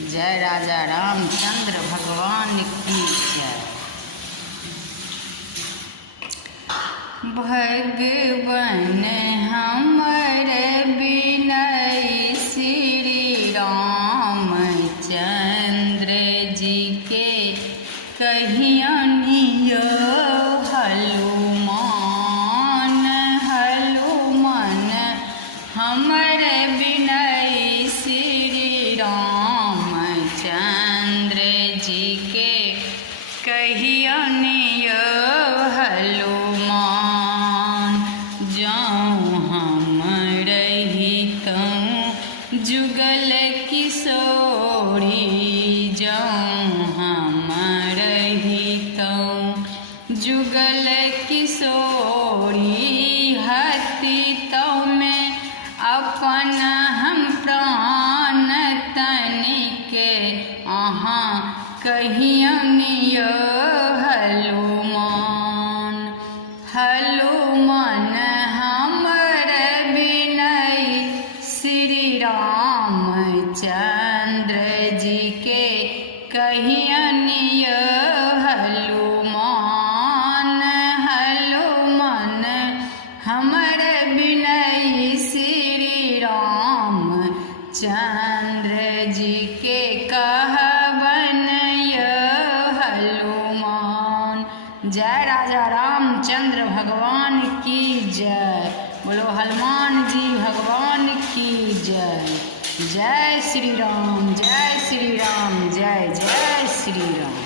जय राजा रामचंद्र भगवान की जय। भगवन हमर बिनय श्री रामचंद्र जी के कहियनि हनुमान हनुमान हमर बिनय श्री रामचंद्र जी के कहियनि हनुमान। जाऊँ हम रहितौं जुगल किशोरी, जाऊँ हम रहितौं जुगल किशोरी, हति तो में अपन हम प्राण तनिक अहाँ कहियनि हनुमान। हनुमान हमर बिनय श्री रामचंद्र जी के कहियनि हनुमान। हनुमान हमर बिनय श्री रामचंद्र जी के कहबन हनुमान। जय राजा रामचंद्र भगवान की जय। बोलो हनुमान जी भगवान की जय। जय श्री राम जय श्री राम जय जय श्री राम।